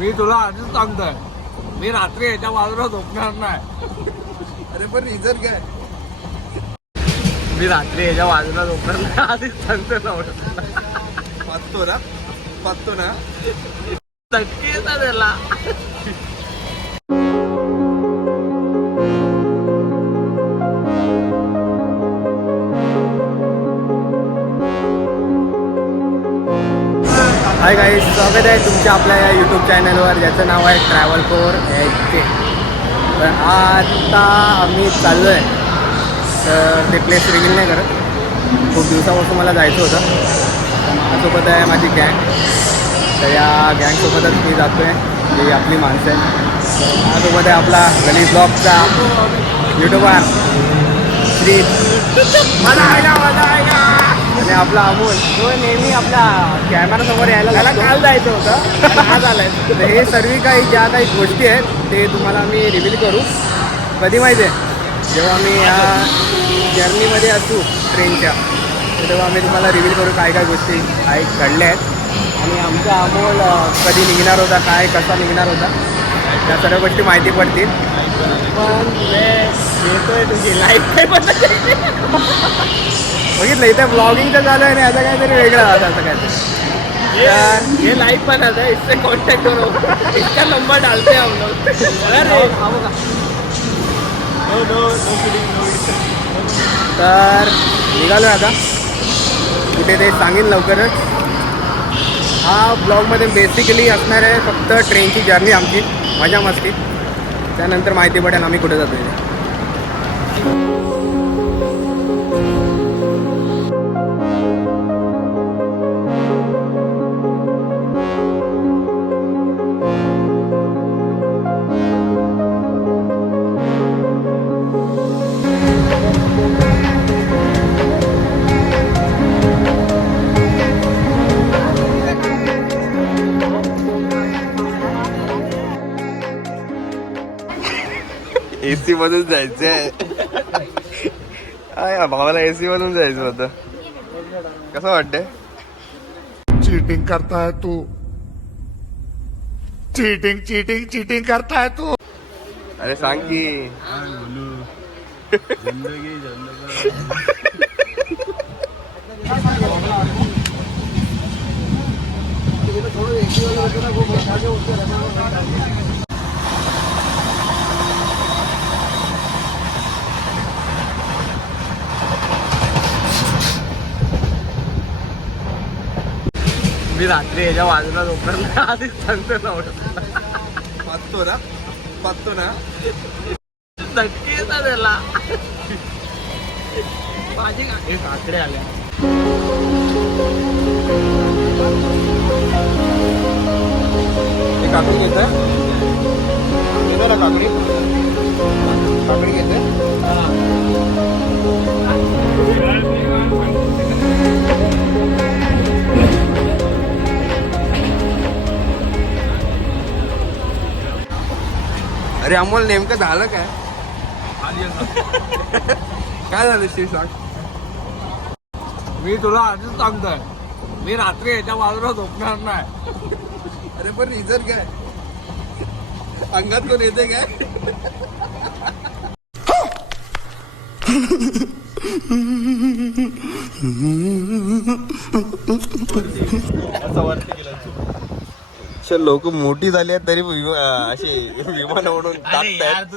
मी तुला आधीच सांगतोय, मी रात्री याच्या बाजूला झोपणार नाही. अरे पण रिझन काय? मी रात्री याच्या बाजूला झोपणार नाही आधीच सांगतोय ना. पाहतो ना नक्की येतात त्याला. हाय गाईज, स्वागत आहे तुमच्या आपल्या या यूट्यूब चॅनलवर ज्याचं नाव आहे ट्रॅव्हल फोर एच. तर आता आम्ही चाललो आहे, तर ते प्लेस रिव्हील नाही करत. खूप दिवसापासून मला जायचं होतं. तर माझ्यासोबत आहे माझी गँग. तर या गँगसोबतच मी जातो आहे, जी आपली माणसं आहे. तर माझ्यासोबत आहे आपला गली ब्लॉगचा यूट्यूबर श्री आणि आपला अमोल, तो नेहमी आपल्या कॅमेरासमोर यायला त्याला काल जायचं होतं, आज आलाय. तर हे सर्व काही ज्या काही गोष्टी आहेत ते तुम्हाला मी रिव्हील करू कधी माहिती आहे, जेव्हा आम्ही या जर्नीमध्ये असू ट्रेनच्या, तेव्हा आम्ही तुम्हाला रिव्हील करू काय काय गोष्टी काय घडल्या आहेत. आणि आमचा अमोल कधी निघणार होता, काय कसा निघणार होता, त्या सर्व गोष्टी माहिती पडतील. पण येतोय तुझी लाईफ काय बघितलं इथे ब्लॉगिंगचं चालू आहे आणि आता काहीतरी वेगळं झालं असं काहीतरी. ये लाइव पर आता है, इससे कांटेक्ट करो, इसका नंबर डालते हैं हम लोग. तर निघालो आता कुठे ते सांगेन लवकरच. हा ब्लॉगमध्ये बेसिकली असणार आहे फक्त ट्रेनची जर्नी आमची, मजा मस्ती. त्यानंतर माहिती पडेल आम्ही कुठे जातो आहे. एसी मधून जायचंय. भावाला एसी मधून जायचं होतं. कसं वाटतंय? चीटिंग करता है तू, चीटिंग चीटिंग चीटिंग करता है तू. अरे सांग की. मी रात्री याच्या बाजूला झोपणार नाही आधीच सांगतोय ना. पाहतो ना नक्की येतात त्याला. माझी हे काकडे आल्या. काकडी घेतोय ना, काकडी घेतोय. अरे अमोल, नेमकं झालं काय? काय झालं शिव, सांग. मी तुला आधीच सांगतोय, मी रात्री याच्या बाजूला झोपणार नाही. अरे पण रिझन काय? अंगात कोण येते काय? लोक मोठी झाली आहेत तरी असे विमान उडून टाकतायत.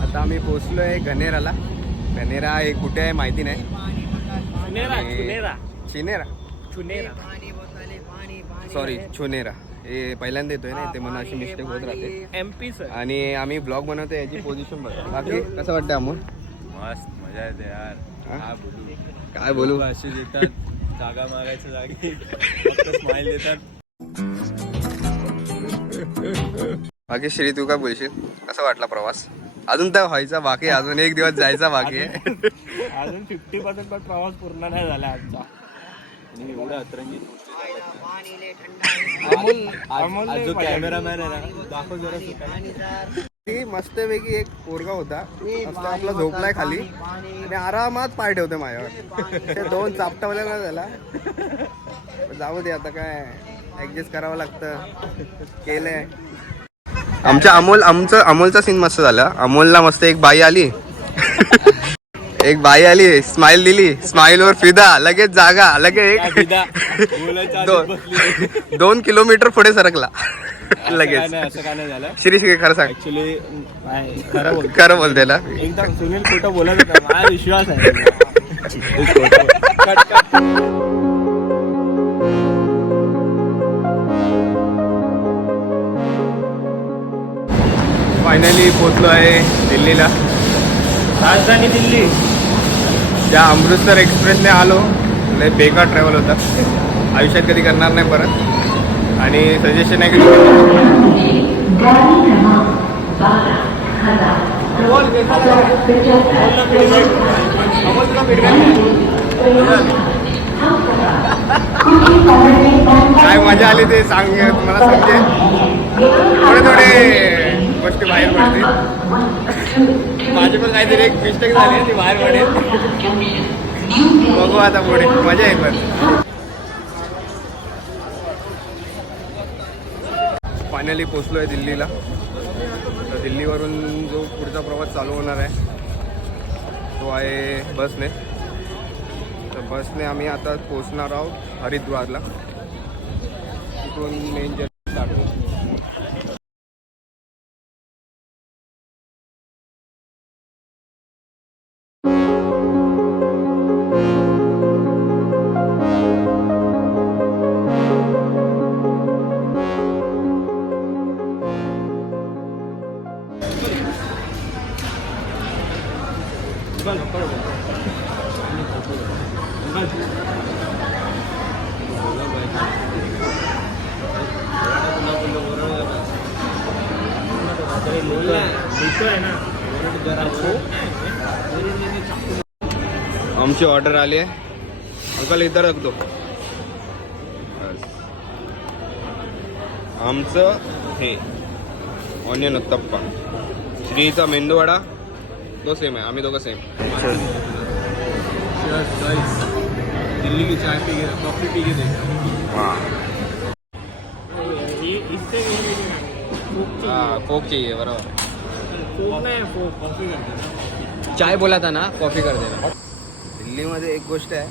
आता आम्ही पोचलो आहे गणेराला. गणेरा हे कुठे आहे माहिती नाही. सॉरी छुनेरा हे पहिल्यांदा येतोय ना ते, म्हणून अशी मिस्टेक होत राहते. MP sir. आणि आम्ही ब्लॉग बनवतो याची पोझिशन बघा. बाकी कसं वाटतं अमोल? मस्त मजा येते यार. काय बोलू? असे देतात जागा मागायच्या जागी स्माइल देतात. बाकी श्री, तू काय बोलशील? कसा वाटला प्रवास? अजून तर व्हायचा बाकी, अजून एक दिवस जायचा बाकी आहे. अजून 50% पण प्रवास पूर्ण नाही झाला आमचा. आणि एवढं अतरंगीत अमोल कॅमेरामॅन आहे ना, दाखव जरा. ती मस्तपैकी एक पोरगा होता, मस्त आपला झोपलाय खाली आणि आरामात पाय ठेवते माझ्यावर. ते 2 चापटावल्या ना त्याला. जाऊ दे आता काय, ऍडजस्ट करावं लागतं. केलंय. आमच्या अमोलचा सीन मस्त झाला. अमोलला मस्त एक बाई आली एक बाई आली, स्माइल दिली, स्माइल वर फिदा, लगेच जागा, लगेच 2 किलोमीटर पुढे सरकला लगेच. असं काय नाही झालं शिरीष खरं सांग. ऍक्च्युली खरं बोलते ना. एकदम सुनील खोटं बोलत होता. माझा विश्वास आहे. फायनली पोचलो आहे दिल्लीला. राजधानी दिल्ली. ज्या अमृतसर एक्सप्रेसने आलो, लय बेकार ट्रॅव्हल होता. आयुष्यात कधी करणार नाही परत. आणि सजेशन आहे की काय मजा आली ते सांग, तुम्हाला समजेल. थोडे गोष्टी बाहेर पडतील. माझी पण काहीतरी एक मिस्टेक झाली, ती बाहेर पडेल. बघू आता पुढे, मजा आहे पण. फायनली पोचलो आहे दिल्लीला. तर दिल्लीवरून जो पुढचा प्रवास चालू होणार आहे तो आहे बसने. तर बसने आम्ही आता पोचणार आहोत हरिद्वारला. तिथून मेन जर्नी स्टार्ट होईल. आमची ऑर्डर आली आहे. अंकल इधर रख दो. आमचं हे ऑनियन उत्तप्पा, श्रीचा मेंदूवडा तो सेम आहे. आम्ही दोघं सेम. दिल्ली की चाय पी के, कॉफी पी के देखा. हाँ कोक चाहिए बरोबर. कॉफी करते. चाय बोला था ना, कॉफी कर देना. दिल्लीमध्ये एक गोष्ट आहे,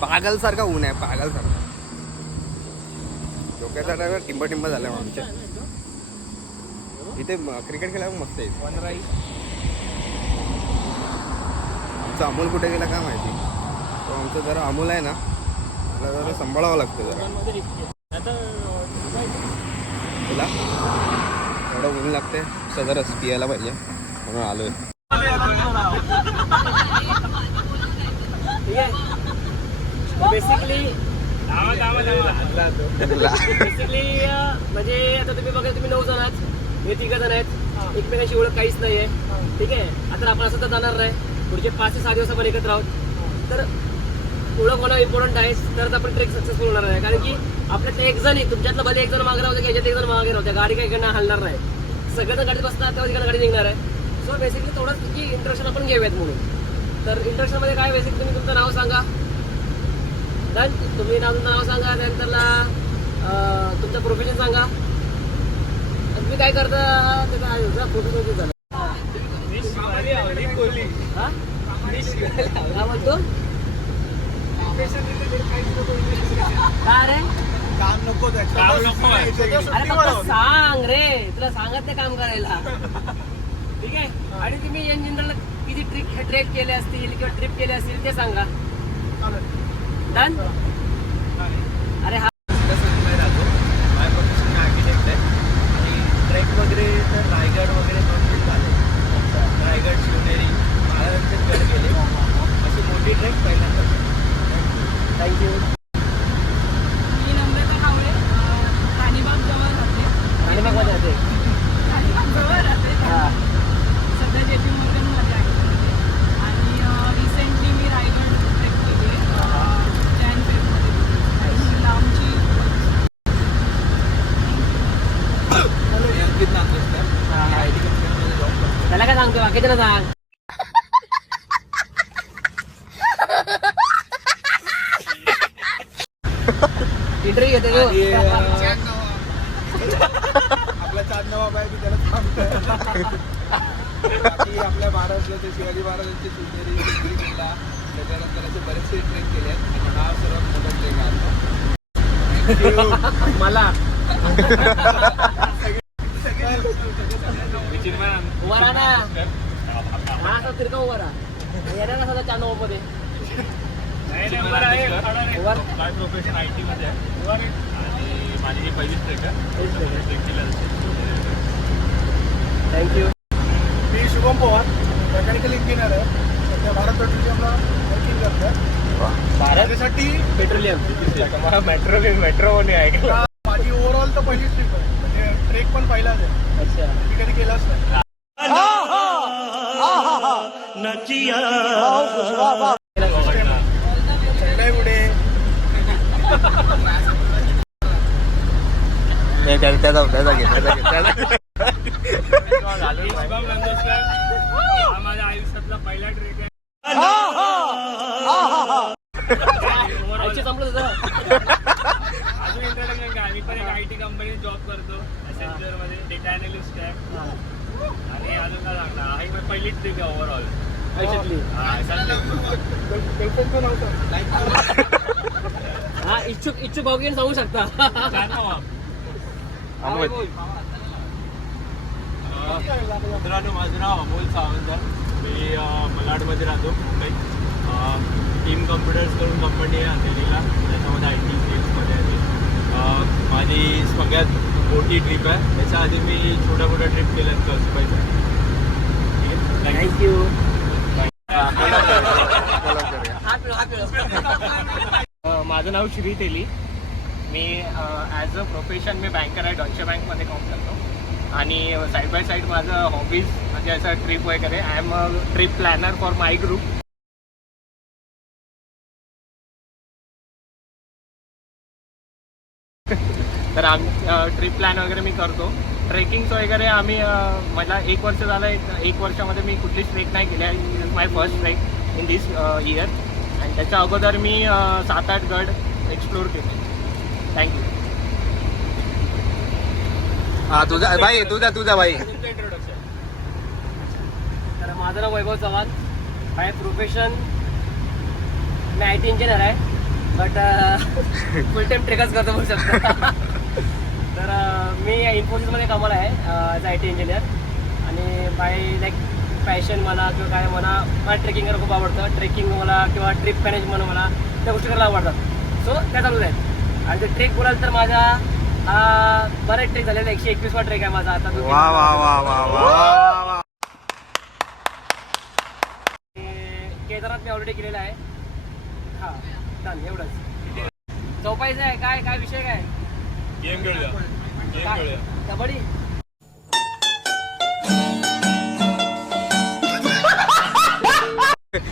पागलसारखा ऊन आहे. पागलसारखा डोक्याचा ड्रायव्हर टिंब झाला आमच्या इथे. क्रिकेट खेळायला मस्त आहे. आमचा अमोल कुठे गेला काय माहिती. तो आमचं जरा अमोल आहे ना, त्याला जरा सांभाळावं लागतं जरा. तुला एवढं ऊन लागते, सदरच पियायला पाहिजे म्हणून आलोय. बेसिकली म्हणजे आता तुम्ही बघा, तुम्ही 9 जण आहात, हे 3 जण आहेत. एकमेकांशी ओळख काहीच नाहीये. ठीक आहे. आता आपण असं तर जाणार नाही. पुढचे 5 ते 6 दिवस आपण एकत्र आहोत. तर ओळख होणं इम्पॉर्टंट आहे, तरच आपण ट्रेक सक्सेसफुल होणार आहे. कारण की आपल्यात एक जण, तुमच्यातलं भले एक जण मागे राहू द्या, याच्यात एक जण मागे राहू द्या, गाडी काही इकडनं हलणार नाही. सगळेजण गाडीत बसतात तेव्हा तिकडनं गाडी निघणार आहे. सो बेसिकली थोडंच की इंट्रोडक्शन आपण घेऊयात म्हणून. तर इंट्रोडक्शनमध्ये काय, बेसिक तुम्ही तुमचं नाव सांगा. डन. तुम्ही तुमचं नाव सांगा. त्यानंतरला तुमचं प्रोफेशन सांगा. तुम्ही काय करता त्याचा फोटो झाला. काय म्हणतो काय रे? काम नको. अरे फक्त सांग रे, तुला सांगत ते काम करायला. ठीक आहे. आणि तुम्ही इन जनरल किती ट्रेक केले असतील किंवा ट्रिप केले असतील ते सांगा. डन. अरे हा आर्किटेक्ट आहे आणि ट्रेक वगैरे तर रायगड वगैरे कम्प्लीट झाले. रायगड, शिवनेरी, महाराजांचे गड गेले. अशी मोठी ट्रेक पहिल्यांदा. थँक्यू. मी नम्रता कावळे, राणीबाग जवळ राहते. राणीबागमध्ये राहते. राणीबाग जवळ राहते. हां. सध्या JP Morganमध्ये आहे. आणि रिसेंटली मी रायगड ट्रेक केली Jan-Feb मध्ये. आणि लांबची अंकित नागेशकर IT कंपनीमध्ये जॉब करतो. त्याला काय सांगतो, बाकीचं ना सांग. नको. आणि, आपला चांद नवाब आहे की त्याला थांबतोय. बाकी आपल्या महाराष्ट्राचे शिवाजी महाराजांचे शिवनेरी किल्ला त्याच्यानंतर असे बरेचसे ट्रेक केले आहेत आणि हा सर्वात मोठा ट्रेक आहे मला चिन्मय उभा राहा ना. हा असा तिरका उभा राहा. येणार ना सध्या 4 मध्ये उभा राहा. बाय प्रोफेशन IT मध्ये आहे आणि माझी ही पहिलीच ट्रेक आहे. थँक्यू. मी शुभम पवार मेकॅनिकल इंजिनियर आहे. सध्या भारत पेट्रोलियमला वर्किंग करतोय. भारतासाठी पेट्रोलियम मला मेट्रो नाही ऐकलं. माझी ओव्हरऑल तर पहिलीच ट्रिप आहे म्हणजे ट्रेक पण पहिलाच आहे. अच्छा. मी कधी केलाच नाही. चढलाय पुढे हा माझ्या आयुष्यातला पहिला ट्रेक आहे. आयुष्य संपलं तुझं. अजून इंट्रोडक्शन काय, मी पण एक IT कंपनीत जॉब करतो. Accenture मध्ये डेटा अनालिस्ट आहे. आणि अजून काय सांगणार, हा ही माझी पहिलीच ट्रिप आहे ओव्हरऑल. आयुष्यातली. गर्लफ्रेंडचं नव्हतं. हा इच्छुक भाऊकीने सांगू शकता. मित्रांनो, माझं नाव अमोल सावंत आहे. मी मलाडमध्ये राहतो, मुंबईत. टीम कम्प्युटर्स करून कंपनी आहे अंधेरीला, त्याच्यामध्ये IT सेल्समध्ये आहे. माझी सगळ्यात मोठी ट्रिप आहे. त्याच्या आधी मी छोट्या मोठ्या ट्रिप केल्यात कळसुबाईच्या. थँक्यू. माझं नाव श्री तेली. मी ॲज अ प्रोफेशन मी बँकर आहे. डॉन्शे बँकमध्ये काम करतो आणि साईड बाय साईड माझं हॉबीज म्हणजे असं ट्रिप वगैरे. I am a trip planner for my group. तर ट्रिप प्लॅन वगैरे मी करतो. ट्रेकिंग्स वगैरे आम्ही मला 1 वर्ष झालं. 1 वर्षामध्ये मी कुठलीच ट्रेक नाही केली आहे. Is my first trek in this year. आणि त्याच्या अगोदर मी 7-8 गड एक्सप्लोर केले. थँक्यू. हा तुझा भाई, तुझा भाई. तर माझं नाव वैभव चव्हाण. बाय प्रोफेशन मी IT इंजिनियर आहे. बट फुल टाईम ट्रेकच करतो बोलू शकतो. तर मी इन्फोसिसमध्ये कामाला आहे ॲज IT इंजिनियर. आणि बाय लाईक पॅशन म्हणा किंवा काय म्हणा, मला ट्रेकिंग करायला खूप आवडतं. ट्रेकिंग मला किंवा ट्रिप मॅनेज म्हणून मला त्या गोष्टी करायला आवडतात. सो त्या चालूच आहेत. आणि ते ट्रेक बोलाल तर माझा बरेच ट्रेक झालेला. 121वा ट्रेक आहे माझा आता. वा वा वा वा वा वा. केदारनाथ मी ऑलरेडी केलेला आहे. हां डन, एवढंच. चौपाईचं आहे. काय विषय काय? गेम खेळूया. कबड्डी.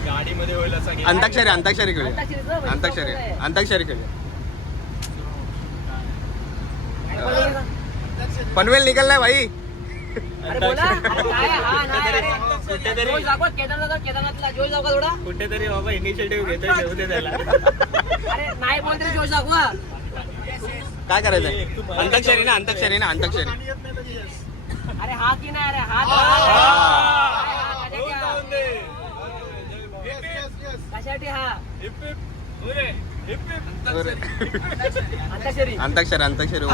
गाडीमध्ये होईल असा गेम. अंताक्षरी खेळूया. अंताक्षरी खेळूया. पनवेल निकललाय भाई. अरे बोला. अरे काय हा नाही. अरे जोश दाखवा. केदारनाथला जोश दाखवा थोडा. कुठेतरी बाबा इनिशिएटिव्ह घेतोय, घेऊ दे त्याला. अरे नाही बोलते जोश दाखवा. काय करायचंय? अंताक्षरी ना. अरे हा की नाही. अरे हा कशासाठी हा अंताक्षरी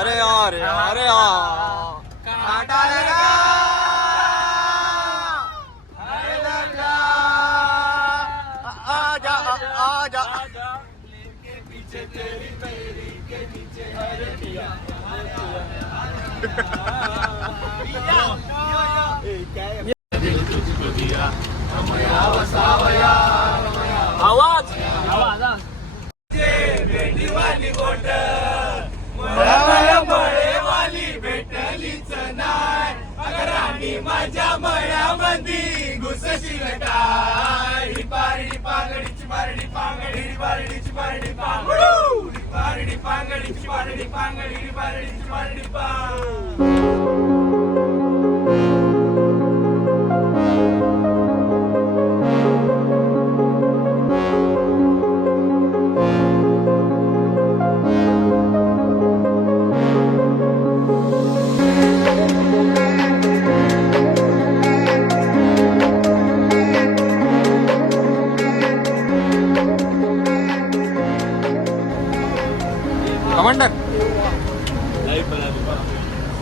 अरे काटा लगा. आजा आवाज. भेटलीच नाय अगर राणी माझ्या मळ्यामध्ये घुसशील काय. पारडी पांगडीची पारडी पांगडी पारडीची पारडी पांगडू. पारडी पांगडीची पारडी पांगडी पारडीची पारडी पांग.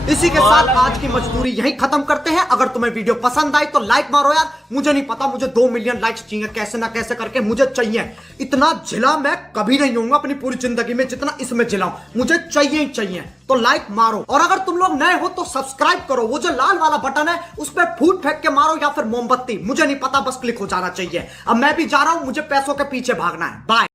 इसी के साथ आज की मजदूरी यही खत्म करते हैं। अगर तुम्हें वीडियो पसंद आई तो लाइक मारो यार। मुझे नहीं पता, मुझे 2 मिलियन लाइक्स चाहिए, कैसे ना कैसे करके मुझे चाहिए। इतना झिला मैं कभी नहीं होऊंगा अपनी पूरी जिंदगी में जितना इसमें झिलाऊं, मुझे चाहिए ही चाहिए। तो लाइक मारो, और अगर तुम लोग नए हो तो सब्सक्राइब करो। वो जो लाल वाला बटन है उस पर फूट फेंक के मारो या फिर मोमबत्ती, मुझे नहीं पता, बस क्लिक हो जाना चाहिए। अब मैं भी जा रहा हूं, मुझे पैसों के पीछे भागना है। बाय।